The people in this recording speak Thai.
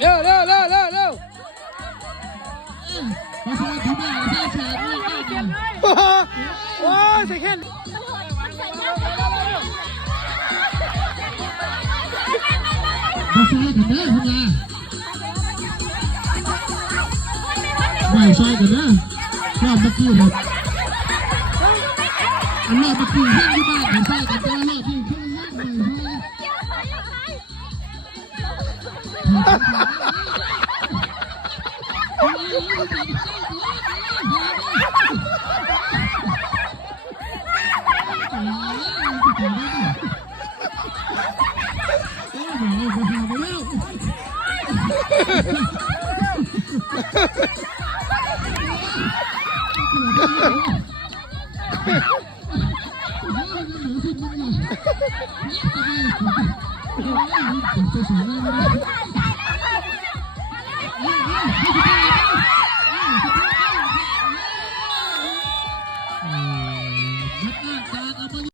เร็วเร็วเร็วเร็วเร็วโอ้ยใส่แค่มาช่วยกันเด้อคุณยาไหวช่วยกันเด้อรอบเมื่อกี้ครับอันรอบเมื่อกี้ให้ที่บ้านให้ช่วยกันเด้อรอบที่ช่วยยากหน่อย